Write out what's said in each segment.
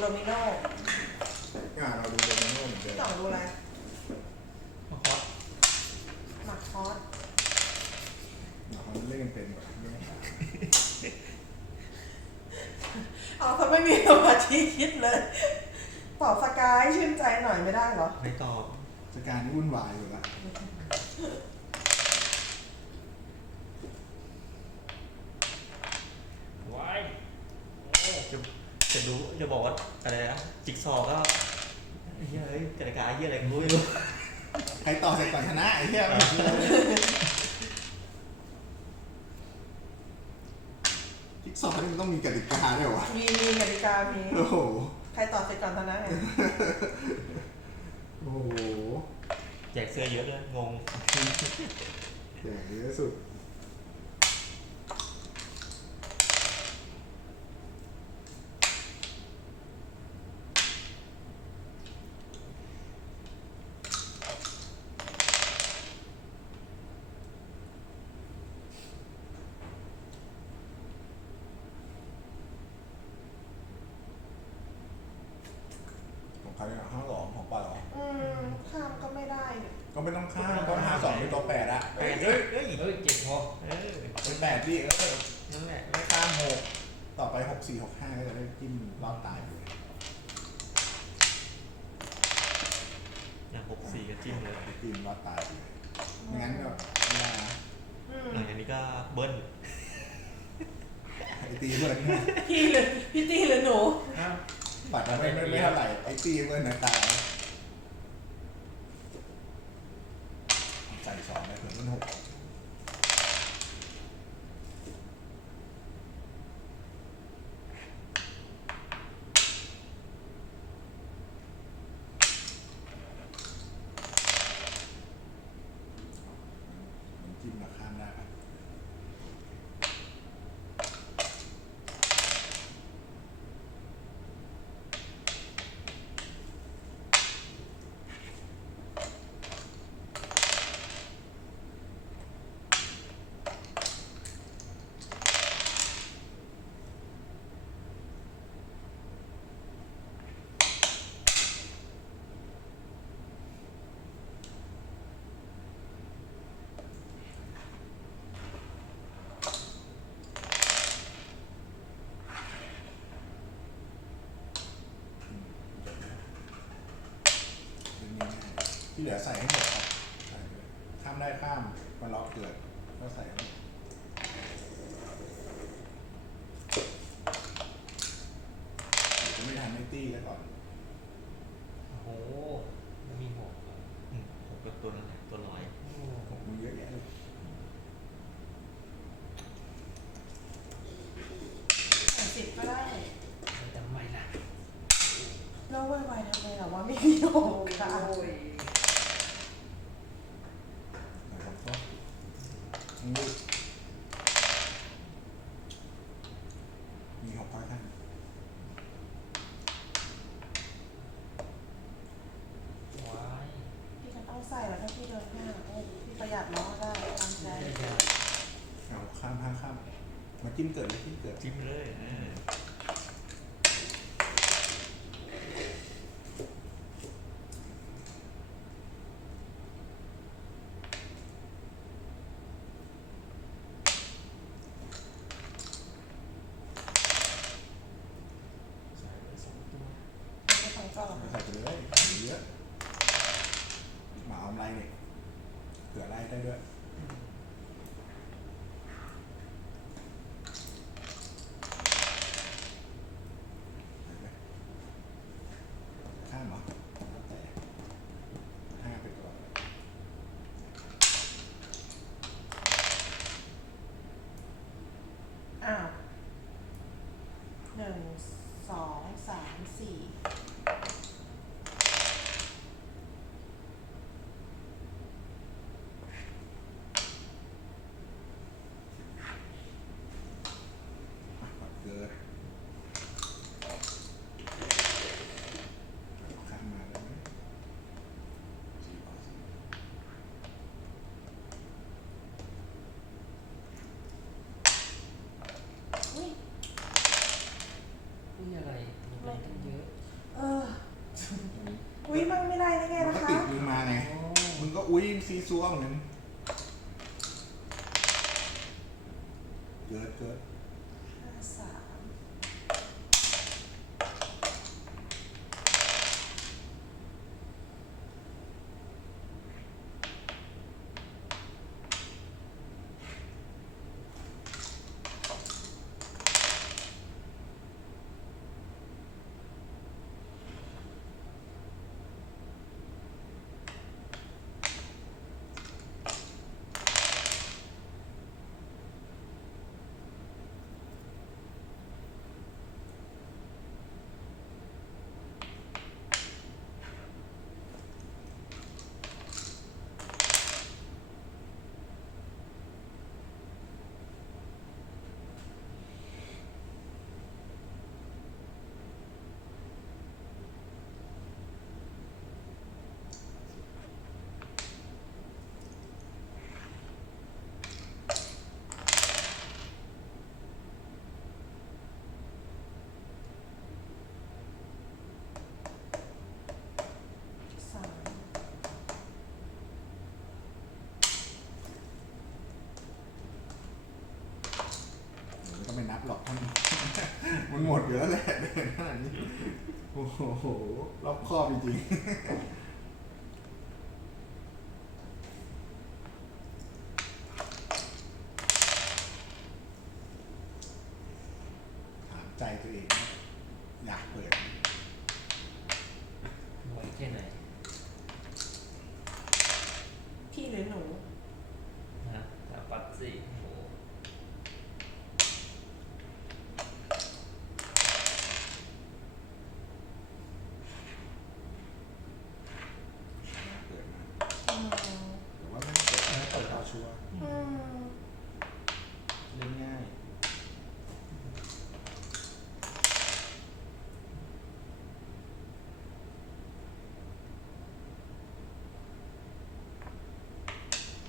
โดมิโนอ่าเราดูโดมิโนเหมือนเดิพี่มต่องดูอะไรมาคอสหมักคอสเราเล่นกันเป็นแบบเรื่องหาเอาเขาไม่มีสมาธิคิดเลยตอบสกายชื่นใจหน่อยไม่ได้เหรอ ไม่ตอบสการนี่วุ่นวายอยู่แล้วว้ายจะ จะรู้จะบอกว่าอะไรนะจิ๊กซอว์ก็เฮ้ยเฮ้ยกติกาเหี้ยอะไรกูไม่รู้ใครต่อเสร็จก่อนชนะไอ้เหี้ยมันทิกซอว์นี่มันต้องมีกติกาด้วยวะมีมีกติกามีโอ้โห ใครตอบเสร็จก่อนชนะไงโอ้โหแจกเสื้อเยอะเลยงง อย่างเยอะสุด ของใครอะห้าสองของป้าเหรอ อืมข้ามก็ไม่ได้ก็ไม่ต้องข้ามก็ห้าสองเป็นตัวแปดอะแปดเฮ้ยเฮ้ยเฮ้ยเจ็บพอเออเป็นแปดดิเออนั่นแหละไม่ข้ามหกต่อไปหกสี่หกห้าก็จะได้จิ้มรอบตายอยู่อย่างหกสี่ก็จิ้มเลยได้จิ้มรอบตายอยู่ไม่งั้นก็ไม่ได้นะอืมหลังจากนี้ก็เบิ้ลไอตีเพื่อนเนี่ยพี่หรือพี่ตีหรือหนูฮะบั ตรมันไม่ไม่ไม่เท่าไหร่ไอตีเพื่อนนะตายใส่สองไปเผื่อมันหกมันจิ้มมาข้ามได้ปะ ที่เหลือใส่ให้หมดครับใส่ไปเลยข้ามได้ข้ามมันล็อกเกิดก็ใส่ให้หมดเดี๋ยวจะไม่ทันไม่ตี้แล้วก่อน โอ้โหมันมีหกเหรออืมผมก็ตัวนั้นแหละตัวร้อย โอ้ ผมมีเยอะแยะเลย ใส่สิบก็ได้ ทำไมล่ะ แล้วไวๆทำไมล่ะว่าไม่มีโอกาส นะครับก็มืดมีหกร้อยท่าน ว้าย พี่จะต้องใส่แล้วถ้าพี่เดินหน้าโอ้พี่ประหยัดเนาะได้ตามใจ ไม่ได้ เอาข้ามห้าข้าม มาจิ้มเกิดเลยจิ้มเกิดจิ้มเลยเออใส่ไปสองตัวไม่ต้องก็ใส่ไปเลยมีเยอะหมาเอาอะไรเนี่ยเผื่อไล่ได้ด้วยข้ามเหรอแล้วแต่ห้าไปก่อน อ้าวห นึ่งสองสามสี่ีอะไรมีอะไรตั้งเยอะเอออุ้ยมันไม่ได้ได้ไงนะคะมึงมาไงมึงก็อุ้ยซีซัวเหมือนกันเกิดเกิด หมดอยู่แล้วแหละเดินขนาดนี้ โอ้โหรอบคอบจริงๆถามใจตัวเองว่าอยากเปิด ไหวแค่ไหน พี่หรือหนู นะสามปัดสี่โอ้โห เปิดมา อืม แต่ว่าไม่เปิดไม่เปิดเอาชัวร์ อืม เล่นง่าย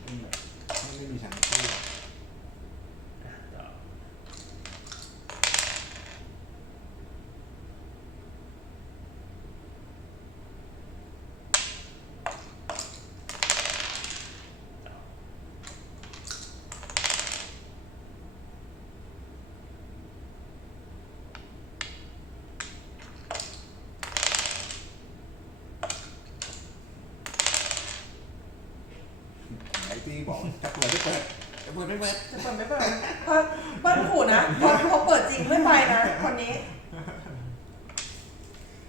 เล่นแบบไม่มีทางสู้ อะต่อ ไหนตีบอก จะเปิดไม่เปิดจะเปิดไม่เปิดจะเปิดไม่เปิด เปิดเปิดหูนะพอพอเปิดจริงไม่ไปนะคนนี้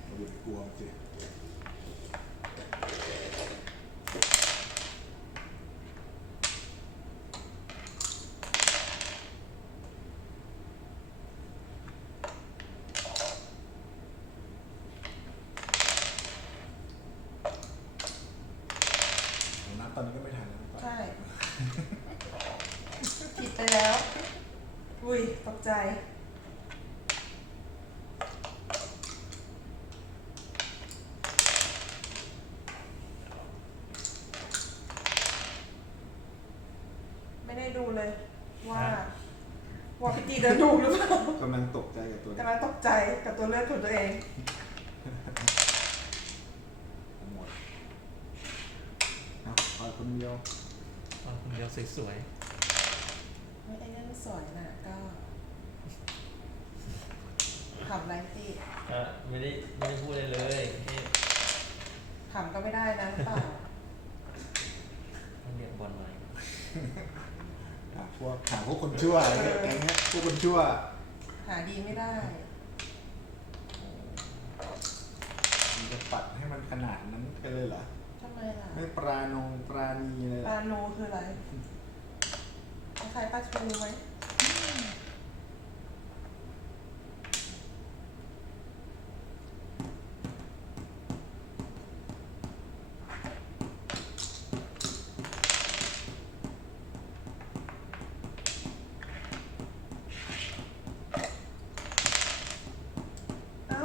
เราอย่าไปกลัวมันสิ ผมนับตอนนี้ก็ไม่ทันแล้ว ใช่ ผิดไปแล้ว อุ้ยตกใจ ไม่ได้ดู เลยว่า ว่าพี่ตีเดินดูหรือเปล่ากำลังตกใจกับตัวนี้กำลังตกใจกับตัวเลือกของตัวเองหมดเอาเอาคนเดียวเอาคนเดียวสวยไม่ไอ้นั่นสวยน่ะก็ขำไรพี่อะไม่ได้ไม่ได้พูดอะไรเลยนี่ขำก็ไม่ได้นะหรือเปล่าต้องเรียกบอลใหม่หาพ วกหาพวกคนชั่วอะไรเงี้ยแก๊งเนี้ยพวกคนชั่ว หาดีไม่ได้ มันจะปัดให้มันขนาดนั้นไปเลยเหรอ ทำไมล่ะ ไม่ปราณงปราณีเลยเหรปอลาโนคืออะไรคล้ายๆปลาทูไหม เอ้า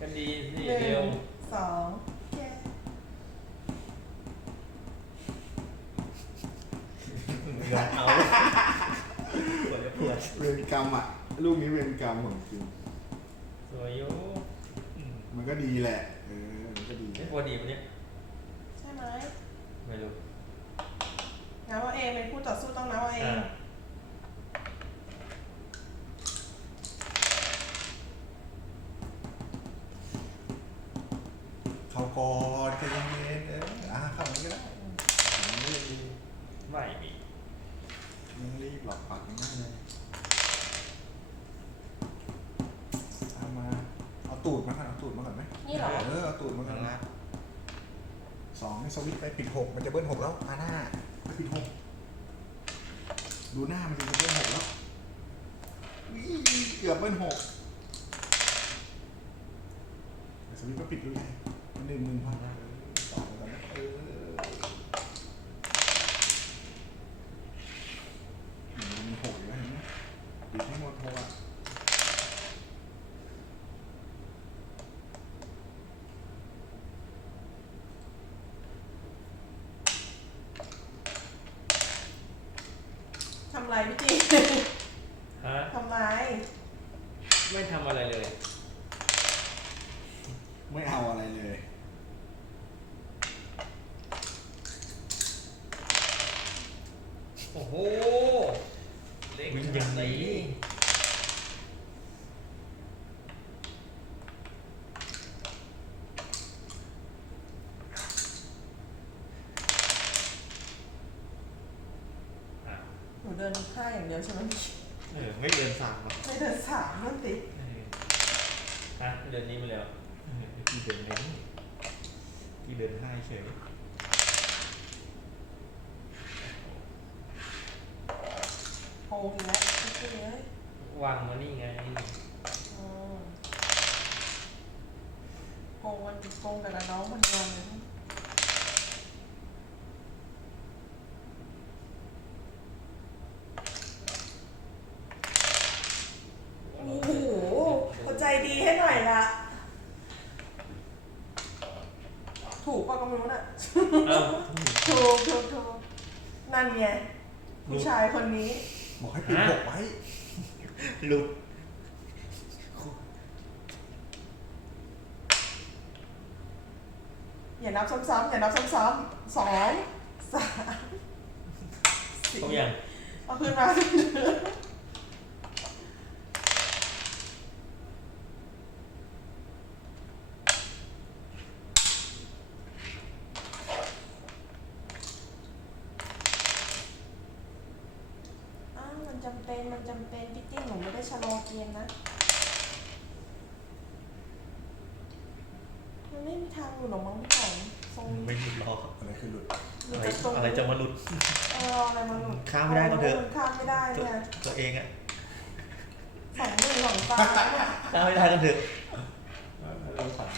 ก็ดีสิ หนึ่ เร็ว งสองแค่ ๆงานเอาปวดเลยปวด เวรกรรมอะ ลู กนี้เวรกรรมของจริงสวยอยู่อืมมันก็ดีแหละเออมันก็ดีไม่พอดีวันเนี้ยใช่ไหมไม่รู้นับเอาเองเป็นผู้ต่อสู้ต้องนับเอาเองอ่าเข้าก่อนใจเย็นๆเอออะเข้าอย่างนี้ก็ได้ยังไม่รีบ ไม่มี ยังรีบหลอกปัดง่ายๆเลยเอามา เอา ตูดมาก่อนเอาตูดมาก่อนไหมนี่เหรอ เออเอาตูดมาก่อนนะสองนี่สวิตช์ไปปิดหกมันจะเบิ้ลหกแล้วอาหน้าไปปิดหกดูหน้ามันจะเบิ้ลหกแล้ววิเกือบเบิ้ลหกแต่สวิตช์ก็ปิดด้วยไงมันหนึ่งหนึ่งพอสองแล้วกันนะเออมันมีหกอยู่แล้วเห็นไหมปิดให้หมดหกอะ ทำไรพี่จี ฮะ ทำไร ไม่ทำอะไรเลย ไม่เอาอะไรเลย โอ้โห เล็กวิ่งขอนาย่าดงนี้นี้อะหนูเดินห้าอย่างเดียวใช่ไหมพี่เออไม่เดินสามอะไม่เดินสามนั่นสิเอออะเดือนนี้ไปแล้วเออกี่เดินเลยกี่เดินห้าเฉย กงอีกแล้วพี่จีเอ้ยวางมานี่ไงอืมโกงวันโกงแต่ละน้องมันงอนเลยโอ้โหหัวใจดีให้หน่อยละถูกป่ะก็ไม่รู้น่ะ เอ้าถูกถูกถูกนั่นไงผู้ชายคนนี้ บอกให้ปิดหกไว้ หลุดอย่านับซ้ำๆอย่านับซ้ำๆสองสามสี่เขาอย่างเอาขึ้นมา อ้าวมัน จำเป็นมันจำเป็นพี่ติ้งหนูไม่ได้ชะลอเกมนะ มันไม่มีทางอยู่หรอกมั้งพี่ป๋องทรงไม่หลุดหรอกอะไรคือหลุดหลุดอะไรจากตรงอะไรจะมาหลุด เอออะไรมาหลุดข้ามไม่ได้ก็เถอะ ข้ามไม่ได้ตัวเนี่ยตัวเองอะสองหนึ่งสองตาเนี่ยข้ามไม่ได้ก็เถอะเราสาม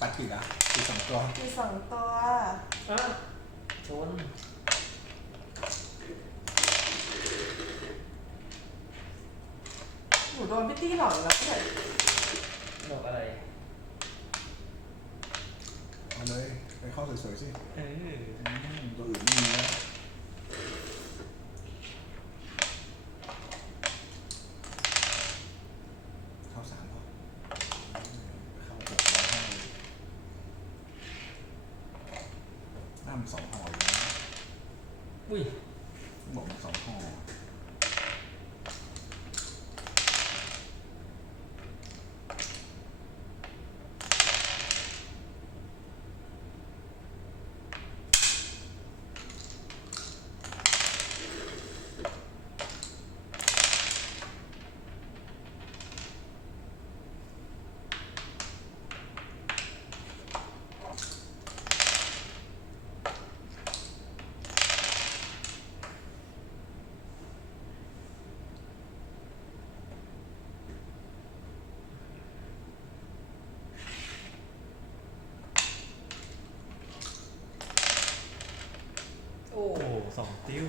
ตัดกี่อะตีสองตัวมีสองตัว อะชน หนู โดนพี่ตี้หลอกอีกแล้วเนี่ยดอกอะไร เอาเลยไปเข้าสวยๆสิเอออืมตัวอื่นไม่มีแล้วเข้าสามพอเข้าหกร้อยห้าเลยหน้ามันสองห่ออยู่นะ อุ้ย บอกมันสองห่อ โอ้ โอ้โห สองติ้ว